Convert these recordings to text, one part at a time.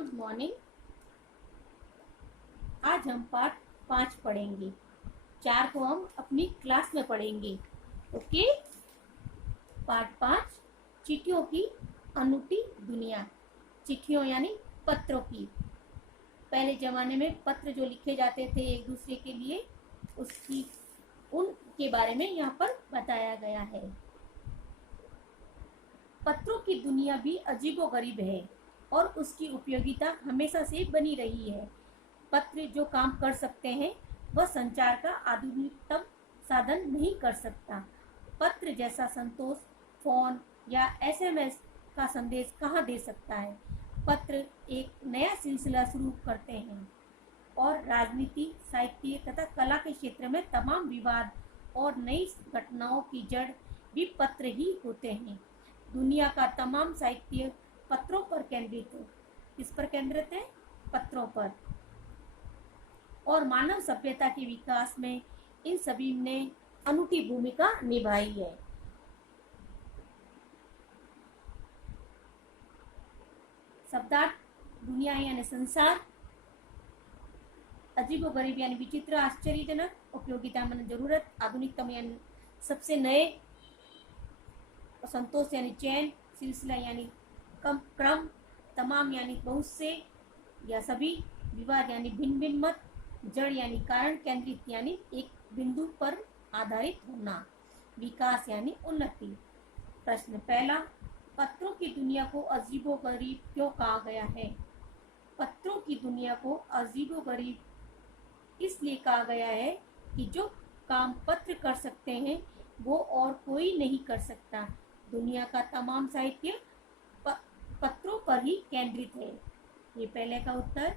Good morning. आज हम पाठ 5 पढ़ेंगे। 4 को हम अपनी क्लास में पढ़ेंगे। ओके। पाठ 5, चिट्ठियों की अनूठी दुनिया। चिट्ठियों यानी पत्रों की। पहले जमाने में पत्र जो लिखे जाते थे एक दूसरे के लिए, उसकी उनके बारे में यहाँ पर बताया गया है। पत्रों की दुनिया भी अजीबोगरीब है और उसकी उपयोगिता हमेशा से बनी रही है। पत्र जो काम कर सकते हैं वह संचार का आधुनिकतम साधन नहीं कर सकता। पत्र जैसा संतोष फोन या एसएमएस का संदेश कहाँ दे सकता है। पत्र एक नया सिलसिला शुरू करते हैं और राजनीति, साहित्य तथा कला के क्षेत्र में तमाम विवाद और नई घटनाओं की जड़ भी पत्र ही होते हैं। दुनिया का तमाम साहित्य पत्रों पर केंद्रित है। किस पर केंद्रित है? पत्रों पर। और मानव सभ्यता के विकास में इन सभी ने अनूठी भूमिका निभाई है। शब्दार्थ: दुनिया यानी संसार, अजीबोगरीब यानी विचित्र, आश्चर्यजनक, उपयोगिता यानी जरूरत, आधुनिकतम यानी सबसे नए, संतोष यानी चैन, सिलसिला यानी क्रम, तमाम यानी बहुत से या सभी, विवाद यानी भिन्न भिन्न मत, जड़ यानी कारण, केंद्रित यानी एक बिंदु पर आधारित होना, विकास यानी उन्नति। प्रश्न पहला, पत्रों की दुनिया को अजीबोगरीब क्यों कहा गया है? पत्रों की दुनिया को अजीबोगरीब इसलिए कहा गया है कि जो काम पत्र कर सकते हैं वो और कोई नहीं कर सकता। दुनिया का तमाम साहित्य पत्रों पर ही केंद्रित है। ये पहले का उत्तर।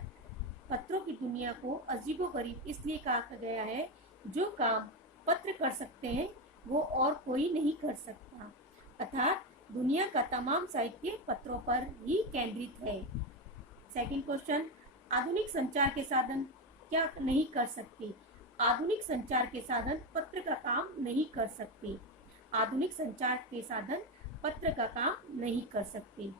पत्रों की दुनिया को अजीबोगरीब इसलिए कहा गया है जो काम पत्र कर सकते हैं वो और कोई नहीं कर सकता, अर्थात दुनिया का तमाम साहित्य पत्रों पर ही केंद्रित है। सेकंड क्वेश्चन, आधुनिक संचार के साधन क्या नहीं कर सकते? आधुनिक संचार के साधन पत्र का काम नहीं कर सकते। आधुनिक संचार के साधन पत्र का काम नहीं कर सकते।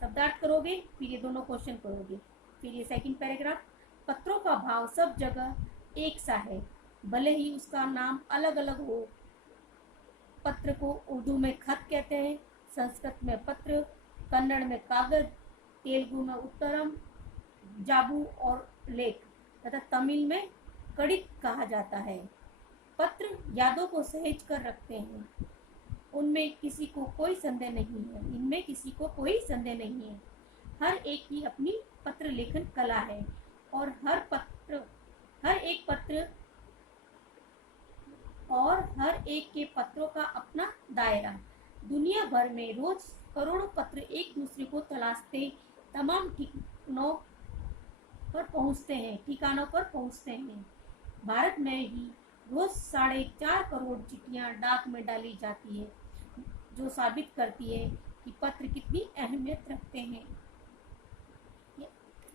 शब्दार्थ करोगे, फिर ये दोनों क्वेश्चन करोगे। फिर ये सेकंड पैराग्राफ, पत्रों का भाव सब जगह एक सा है, भले ही उसका नाम अलग अलग हो। पत्र को उर्दू में खत कहते हैं, संस्कृत में पत्र, कन्नड़ में कागज, तेलुगु में उत्तरम, जाबू और लेख तथा तमिल में कड़ित कहा जाता है। पत्र यादों को सहेज कर रखते हैं, उनमें किसी को कोई संदेह नहीं है, इनमें किसी को कोई संदेह नहीं है। हर एक की अपनी पत्र लेखन कला है और हर एक के पत्रों का अपना दायरा। दुनिया भर में रोज करोड़ों पत्र एक दूसरे को तलाशते तमाम ठिकानों पर पहुंचते हैं। भारत में ही रोज 4.5 करोड़ चिट्ठियां डाक में डाली जाती है, जो साबित करती है कि पत्र कितनी अहमियत रखते हैं।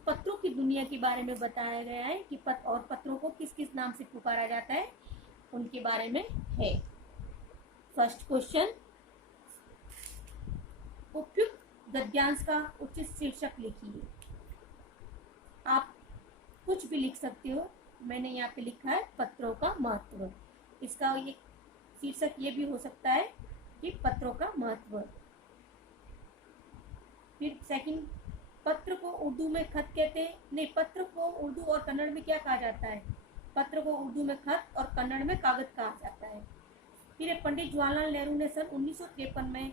पत्रों की दुनिया के बारे में बताया गया है कि और पत्रों को किस किस नाम से पुकारा जाता है, उनके बारे में है। फर्स्ट क्वेश्चन, उपयुक्त गद्यांश का उचित शीर्षक लिखिए। आप कुछ भी लिख सकते हो, मैंने यहाँ पे लिखा है पत्रों का महत्व। इसका ये शीर्षक ये भी हो सकता है कि पत्रों का महत्व। फिर सेकंड, पत्र को उर्दू में खत कहते हैं। नहीं, पत्र को उर्दू और कन्नड़ में क्या कहा जाता है? पत्र को उर्दू में खत और कन्नड़ में कागज कहा जाता है। फिर पंडित जवाहरलाल नेहरू ने सन 1953 में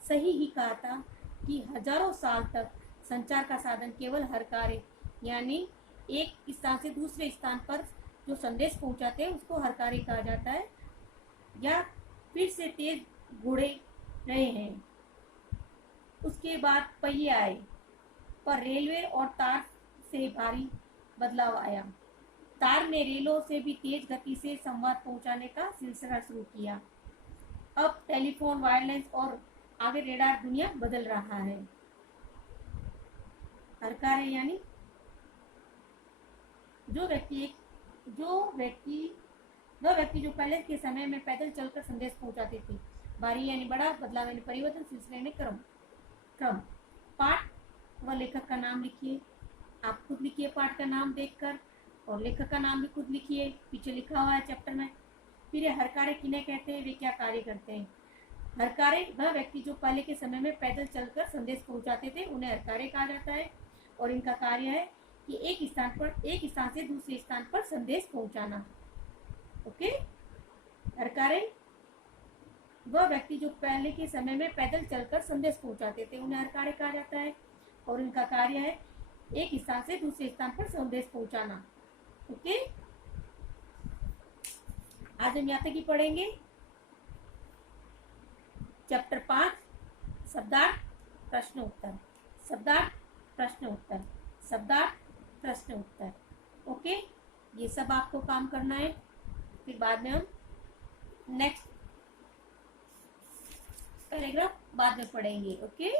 सही ही कहा था कि हजारों साल तक संचार का साधन केवल हरकारे यानी एक स्थान से दूसरे स्थान पर जो संदेश पहुंचाते हैं उसको हरकारे कहा जाता है, या फिर से तेज घोड़े रहे हैं। उसके बाद पहिए आए, पर रेलवे और तार से भारी बदलाव आया। तार ने रेलों से भी तेज गति से संवाद पहुंचाने का सिलसिला शुरू किया। अब टेलीफोन, वायरलेस और आगे रेडार, दुनिया बदल रहा है। हरकारे यानी वह व्यक्ति जो पहले के समय में पैदल चलकर संदेश पहुंचाते थे। भारी यानी बड़ा, बदलाव यानी परिवर्तन, सिलसिले यानी क्रम। पाठ वह लेखक का नाम लिखिए। आप खुद लिखिए पाठ का नाम देखकर, और लेखक का नाम भी खुद लिखिए, पीछे लिखा हुआ है चैप्टर में। फिर ये हर कार्य किन्हें कहते हैं, वे क्या कार्य करते हैं। हर कार्य वह व्यक्ति जो पहले के समय में पैदल चलकर संदेश पहुंचाते थे, उन्हें हर कार्य कहा जाता है। और इनका कार्य है कि एक स्थान से दूसरे स्थान पर संदेश पहुंचाना। ओके, हर कार्य वह व्यक्ति जो पहले के समय में पैदल चलकर संदेश पहुंचाते थे, उन्हें हर कार्य कहा जाता है। और इनका कार्य है एक स्थान से दूसरे स्थान पर संदेश पहुंचाना। ओके, आज हम यहाँ तक ही पढ़ेंगे। चैप्टर 5 शब्दार्थ प्रश्न उत्तर, शब्दार्थ प्रश्न उत्तर, शब्दार्थ प्रश्न उत्तर। ओके, ये सब आपको काम करना है। फिर बाद में हम नेक्स्ट पैराग्राफ बाद में पढ़ेंगे। ओके।